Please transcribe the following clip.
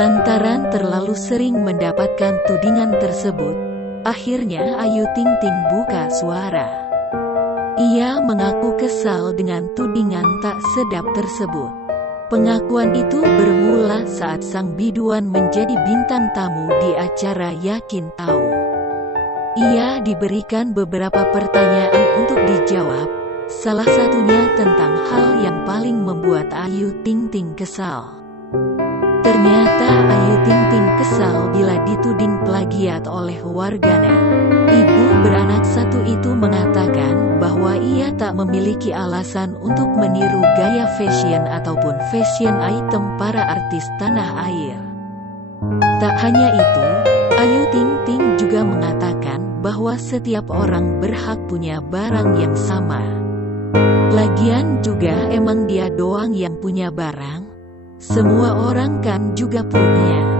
Lantaran terlalu sering mendapatkan tudingan tersebut, akhirnya Ayu Ting Ting buka suara. Ia mengaku kesal dengan tudingan tak sedap tersebut. Pengakuan itu bermula saat sang biduan menjadi bintang tamu di acara Yakin Tahu. Ia diberikan beberapa pertanyaan untuk dijawab, salah satunya tentang hal yang paling membuat Ayu Ting Ting kesal. Ternyata Ayu Ting Ting kesal bila dituding plagiat oleh warganet. Ibu beranak satu itu mengatakan bahwa ia tak memiliki alasan untuk meniru gaya fashion ataupun fashion item para artis tanah air. Tak hanya itu, Ayu Ting Ting juga mengatakan bahwa setiap orang berhak punya barang yang sama. Lagian juga emang dia doang yang punya barang? Semua orang kan juga punya.